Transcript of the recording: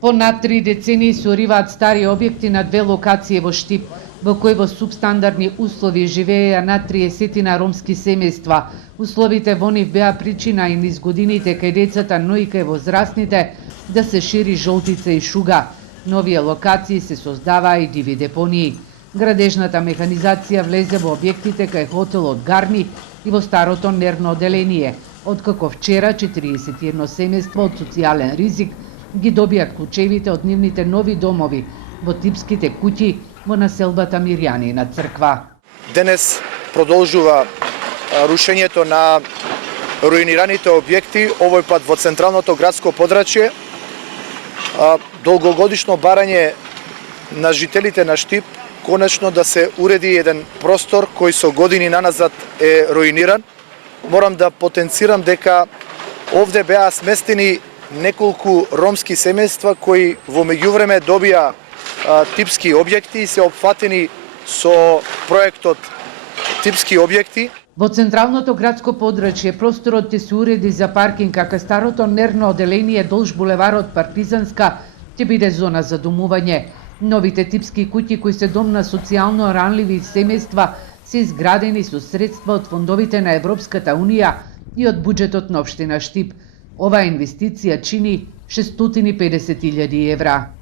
По над 3 децении се уриваат стари објекти на две локации во Штип, во кои во субстандарни услови живееја над 30 ромски семејства. Условите во нив беа причина и низ годините кај децата, но и кај возрастните, да се шири жолтица и шуга. На овие локации се создаваа и диви депонии. Градежната механизација влезе во објектите кај хотелот Гарни и во старото нервно оделение, откако вчера 41 семејство од социјален ризик ги добија клучевите од нивните нови домови во типските куќи во населбата Мирјанина црква. Денес продолжува рушењето на руинираните објекти, овој пат во централното градско подрачје. Долгогодишно барање на жителите на Штип конечно да се уреди еден простор кој со години наназад е руиниран. Морам да потенцирам дека овде беа сместени неколку ромски семејства кои во меѓувреме добија типски објекти и се опфатени со проектот типски објекти. Во централното градско подрачје просторот ќе се уреди за паркинг, а кај старото нервно оделение долж булеварот Партизанска ќе биде зона за домување. Новите типски куќи кои се дом на социјално ранливи семејства се изградени со средства од фондовите на Европската Унија и од буџетот на општина Штип. Оваа инвестиција чини 650.000 евра.